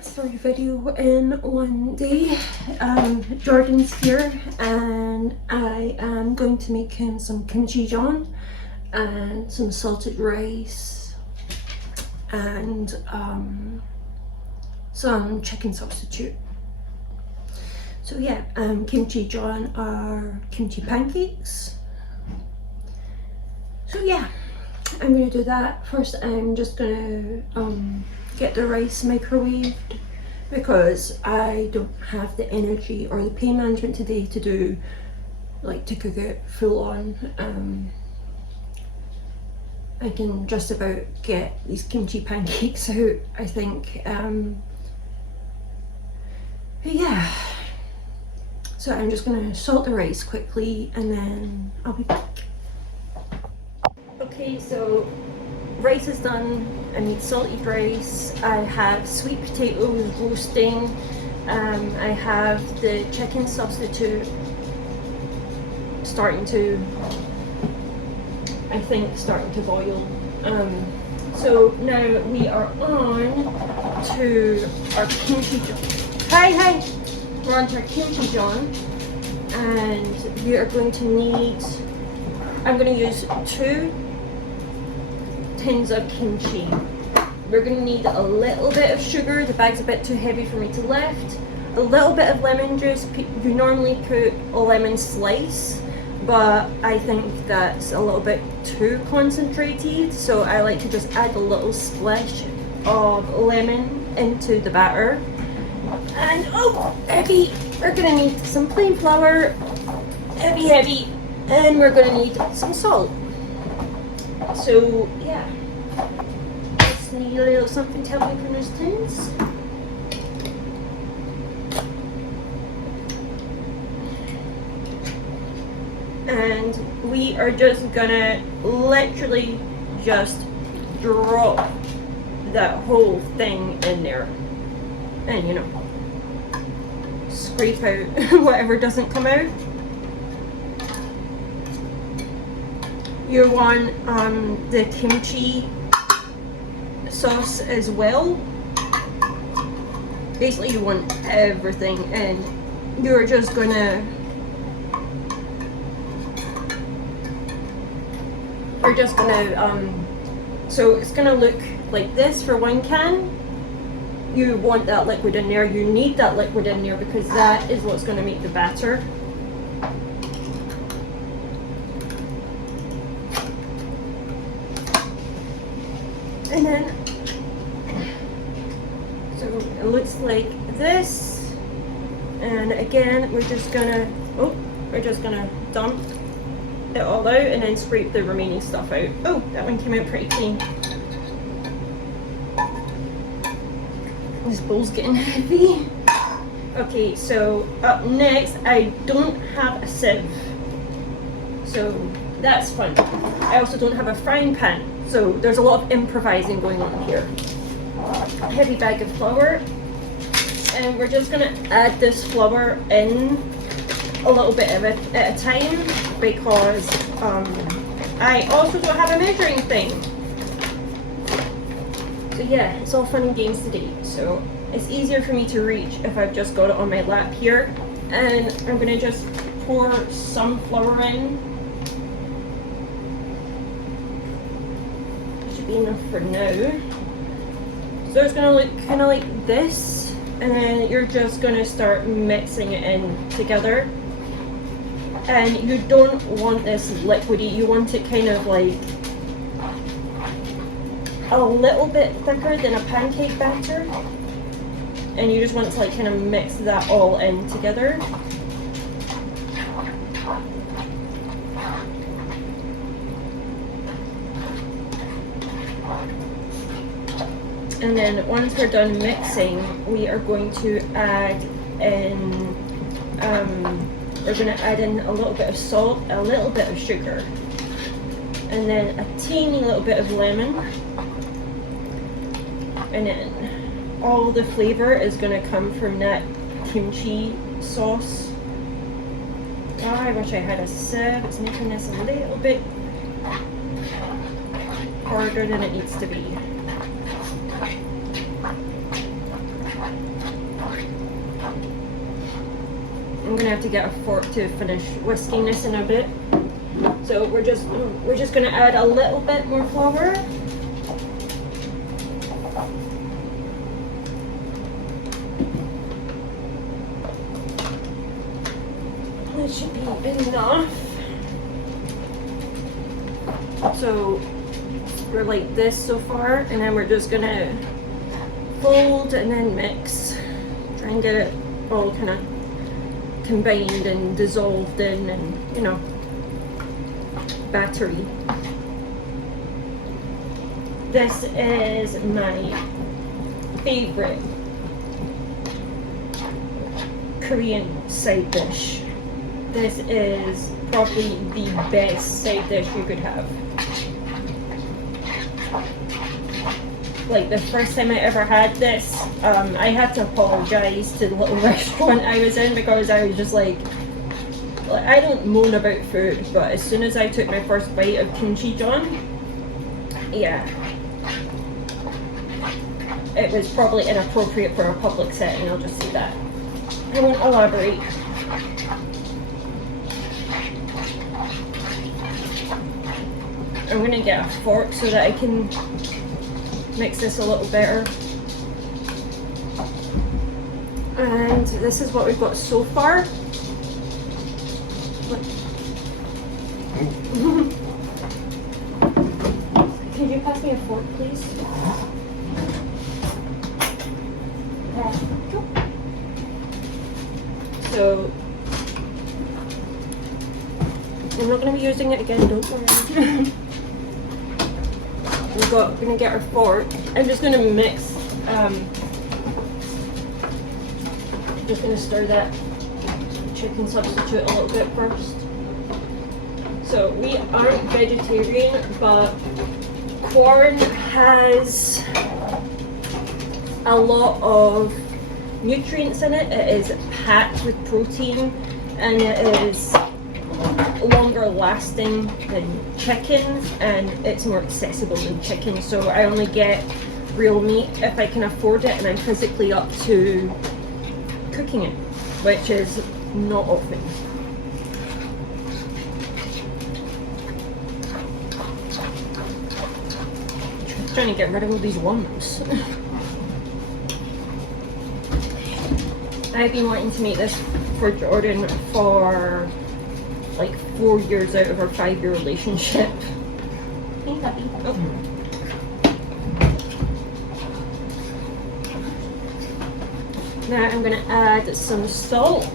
3 video in one day. Jordan's here and I am going to make him some Kimchi Jeon and some salted rice and some chicken substitute. So yeah, Kimchi Jeon are kimchi pancakes. So yeah, I'm gonna do that. First I'm just gonna get the rice microwaved because I don't have the energy or the pain management today to do to cook it full on. I can just about get these kimchi pancakes out, I think. But yeah, so I'm just gonna salt the rice quickly and then I'll be back. Okay, so rice is done. I need salted rice. I have sweet potatoes roasting. I have the chicken substitute starting to boil. So now we are on to our kimchi Jeon. Hi! We're on to our kimchi Jeon, and we are going to need, I'm going to use 2 tins of kimchi. We're going to need a little bit of sugar. The bag's a bit too heavy for me to lift. A little bit of lemon juice. You normally put a lemon slice, but I think that's a little bit too concentrated, so I like to just add a little splash of lemon into the batter. And oh, heavy! We're going to need some plain flour, heavy, and we're going to need some salt. So yeah, just need a little something to help me from those tins. And we are just gonna literally just drop that whole thing in there, and you know, scrape out whatever doesn't come out. You want the kimchi sauce as well. Basically you want everything, and you're just gonna so it's gonna look like this for 1 can. You want that liquid in there, you need that liquid in there because that is what's gonna make the batter. And then, so it looks like this, and again we're just gonna dump it all out and then scrape the remaining stuff out. Oh, that one came out pretty clean. This bowl's getting heavy. Okay, so up next, I don't have a sieve, so that's fun. I also don't have a frying pan. So there's a lot of improvising going on here. A heavy bag of flour, and we're just gonna add this flour in a little bit of it at a time because I also don't have a measuring thing. So yeah, it's all fun and games today. So it's easier for me to reach if I've just got it on my lap here. And I'm gonna just pour some flour in. Enough for now. So it's gonna look kind of like this, and then you're just gonna start mixing it in together. And you don't want this liquidy, you want it kind of like a little bit thicker than a pancake batter, and you just want to kind of mix that all in together. And then once we're done mixing, we are going to add in, a little bit of salt, a little bit of sugar, and then a teeny little bit of lemon. And then all the flavor is going to come from that kimchi sauce. Oh, I wish I had a sieve. It's making this a little bit harder than it needs to be. I'm gonna have to get a fork to finish whisking this in a bit. So we're just gonna add a little bit more flour. That should be enough. So we're like this so far, and then we're just gonna fold and then mix. Try and get it all kind of combined and dissolved in, and you know, battery. This is my favorite Korean side dish. This is probably the best side dish you could have. Like the first time I ever had this, I had to apologize to the little restaurant I was in because I was just like, I don't moan about food, but as soon as I took my first bite of Kimchi Jeon, yeah, it was probably inappropriate for a public setting, I'll just say that. I won't elaborate. I'm gonna get a fork so that I can mix this a little better. And this is what we've got so far. Can you pass me a fork, please? So I'm not going to be using it again, don't worry. We're going to get our fork. I'm just going to mix, just going to stir that chicken substitute a little bit first. So we aren't vegetarian, but corn has a lot of nutrients in it. It is packed with protein, and it is longer lasting than chicken, and it's more accessible than chicken. So I only get real meat if I can afford it and I'm physically up to cooking it, which is not often. Trying to get rid of all these worms. I've been wanting to make this for Jordan for like 4 years out of our 5-year relationship. Hey, puppy. Oh. Now I'm gonna add some salt,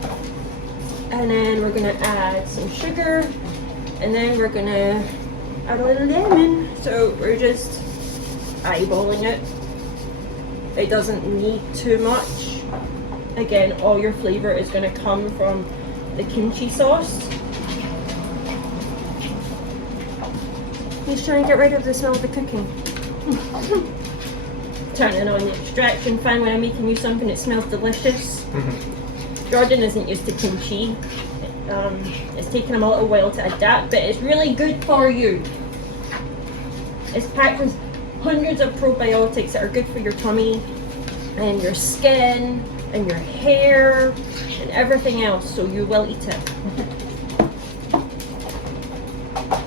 and then we're gonna add some sugar, and then we're gonna add a little lemon. So we're just eyeballing it. It doesn't need too much. Again, all your flavor is going to come from the kimchi sauce. Just trying to get rid of the smell of the cooking. Turning on the extraction fan when I'm making you something that smells delicious. Jordan isn't used to kimchi. It's taken him a little while to adapt, but it's really good for you. It's packed with hundreds of probiotics that are good for your tummy and your skin and your hair and everything else, so you will eat it.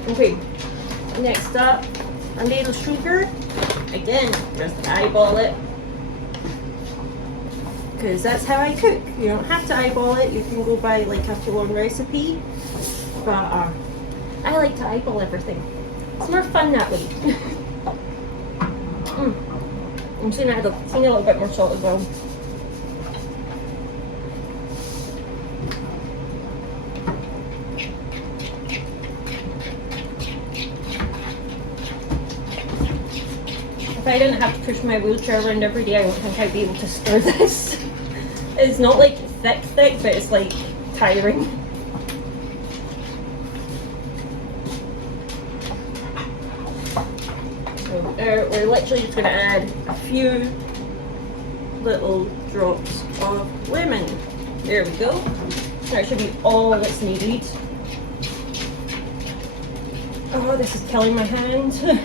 Okay, next up, a little sugar. Again, just eyeball it, because that's how I cook. You don't have to eyeball it, you can go by like a full-on recipe, but I like to eyeball everything. It's more fun that way. I'm seeing a little bit more salt as well. If I didn't have to push my wheelchair around every day, I don't think I'd be able to stir this. It's not like thick, but it's like tiring. So we're literally just going to add a few little drops of lemon. There we go. That should be all that's needed. Oh, this is killing my hand.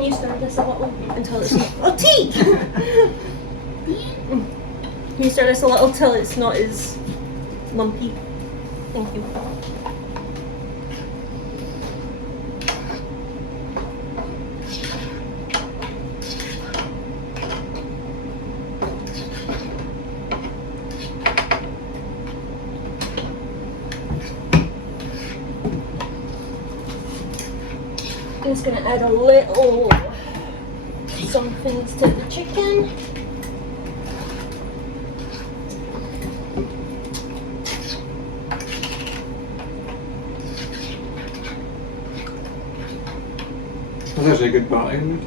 can you stir this a little until it's not... Oh, tea! Can you stir this a little till it's not as lumpy? Thank you. I'm just gonna add a little some things to the chicken. That's actually a good batter you made.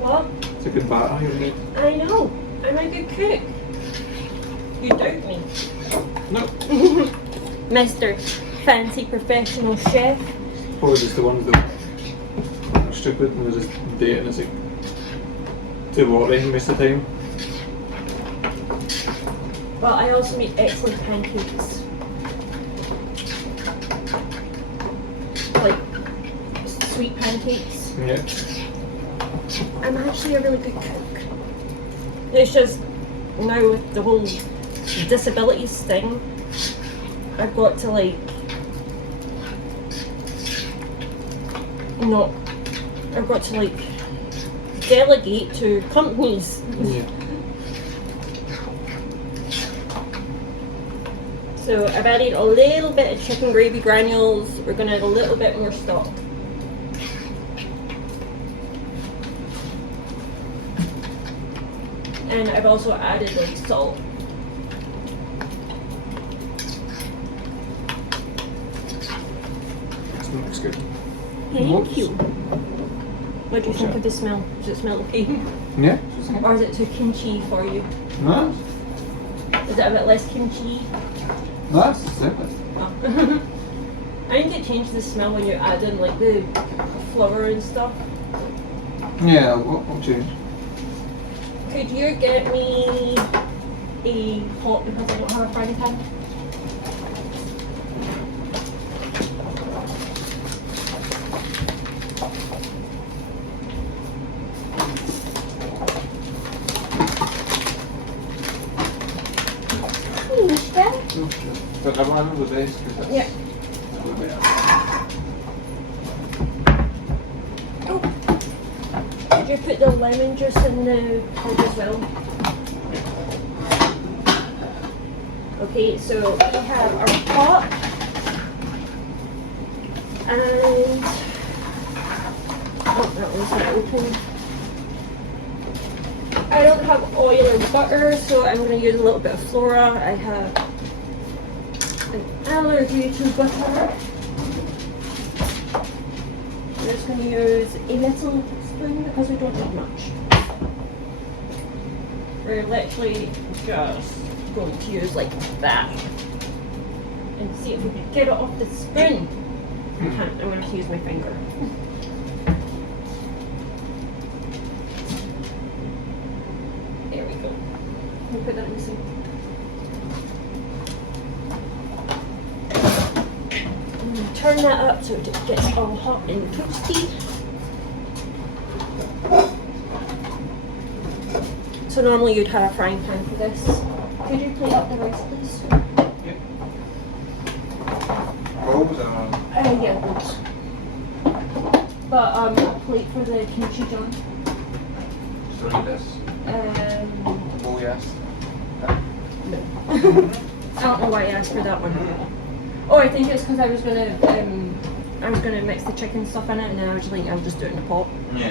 What? It's a good batter you made. I know. I'm a good cook. You doubt me. No. Mr. Fancy Professional Chef. Probably just the ones that are stupid and they just do it and it's like too watery most of the time. Well, I also make excellent pancakes. Like sweet pancakes. Yeah. I'm actually a really good cook. It's just now with the whole disabilities thing, I've got to like not. I've got to like delegate to companies. Yeah. So I've added a little bit of chicken gravy granules. We're gonna add a little bit more stock. And I've also added like salt. Looks good. Thank you. What do you think of the smell? Does it smell okay? Yeah. Or is it too kimchi for you? No. Is it a bit less kimchi? No, that's super. Oh. I think it changes the smell when you add in like the flour and stuff. Yeah, I'll change. Could you get me a pot because I don't have a frying pan? But I want to this because Yeah. that's a little bit. Oh. Did you put the lemon juice in the pot as well? Okay, so we have our pot and oh, that one's not open. I don't have oil or butter, so I'm going to use a little bit of flora. I have an allergy to butter. I'm just going to use a little spoon because we don't need much. We're literally just going to use like that and see if we can get it off the spoon. I can't, I'm going to use my finger. There we go. We'll put that in the sink. And turn that up so it gets all hot and toasty. So normally you'd have a frying pan for this. Could you plate up the rice, please? Yeah. Rolls or? Yeah, please. But a plate for the Kimchi Jeon. Just need this. Oh yes. No. I don't know why I asked for that one. Oh, I think it's because I was gonna mix the chicken stuff in it, and then I was like, I'll just do it in a pot. Yeah.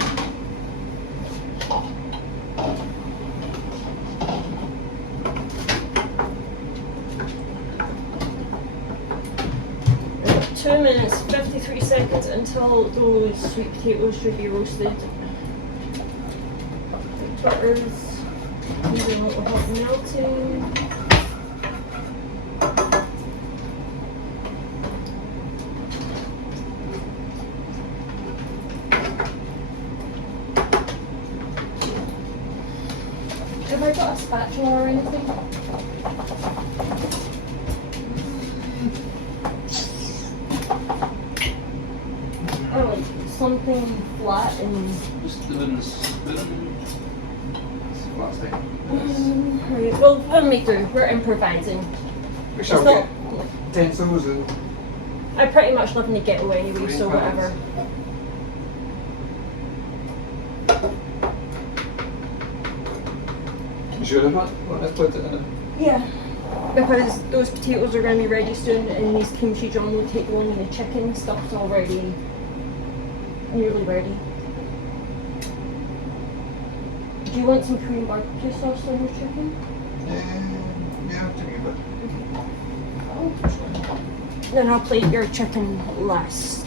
We've got 2 minutes, 53 seconds until those sweet potatoes should be roasted. The butter's moving a little hot and melting. Have I got a spatula or anything? Or like something flat and... Just the wooden spoon. It's plastic. Right, well, we'll make do. We're improvising. We shall get utensils and... I pretty much live in the ghetto anyway, so whatever. You sure about what? Let's put it in a... Yeah, because those potatoes are going to be ready soon, and these kimchi jeon will take long, and the chicken stuff's already nearly ready. Do you want some Korean barbecue sauce on your chicken? Yeah, I'll take a bit. Then I'll plate your chicken last.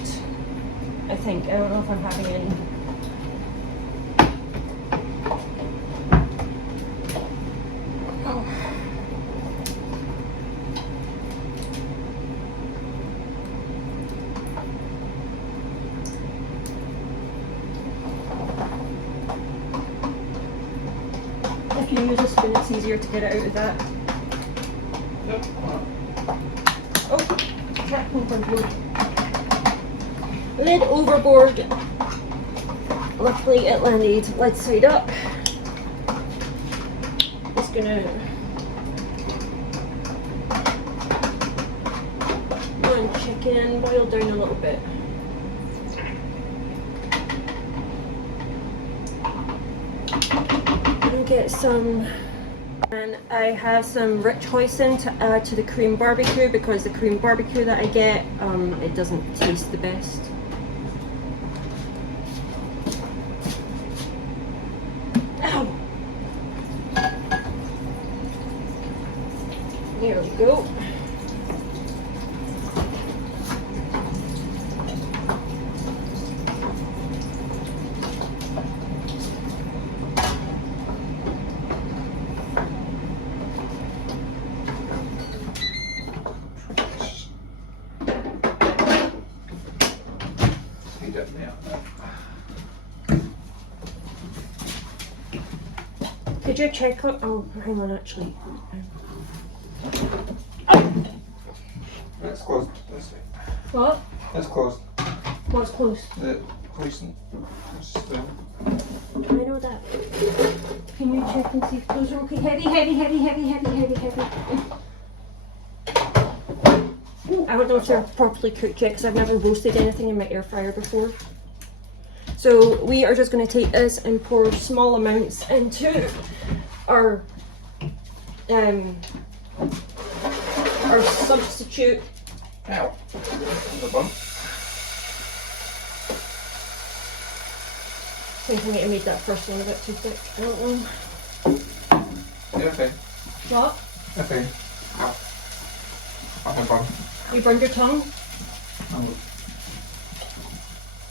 I think. I don't know if I'm having any. Oh. If you use a spoon, it's easier to get it out of that. Yep. Oh. Lid overboard. Luckily it landed lid side up. Just gonna one chicken boil down a little bit. And get some. And I have some rich hoisin to add to the Korean barbecue because the Korean barbecue that I get, it doesn't taste the best. Ow! There we go. Could you check on? Oh, hang on, actually. It's closed. This way. What? It's closed. What's close? The hoisin. I know that. Can you check and see if those are okay? Heavy, heavy, heavy, heavy, heavy, heavy, heavy. I don't know if they're properly cooked yet because I've never roasted anything in my air fryer before. So we are just going to take this and pour small amounts into our substitute. Ow. The bump. I think I might have made that first one a bit too thick. I don't know. Yeah, okay. What? Okay. Ow. My bum. You burned your tongue?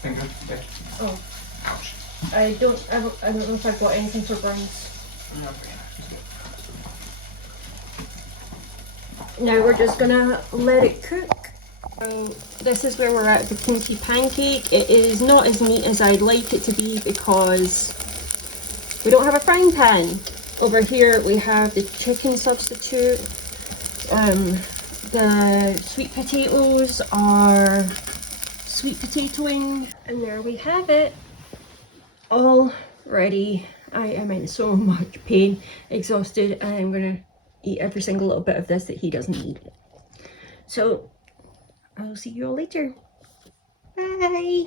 Finger. Yeah. Oh. Ouch. I don't know if I've got anything for burns. Okay. Now we're just gonna let it cook. So this is where we're at with the kimchi pancake. It is not as neat as I'd like it to be because we don't have a frying pan. Over here we have the chicken substitute. The sweet potatoes are sweet potatoing, and there we have it, all ready. I am in so much pain, exhausted, and I'm gonna eat every single little bit of this that he doesn't eat. So I'll see you all later. Bye.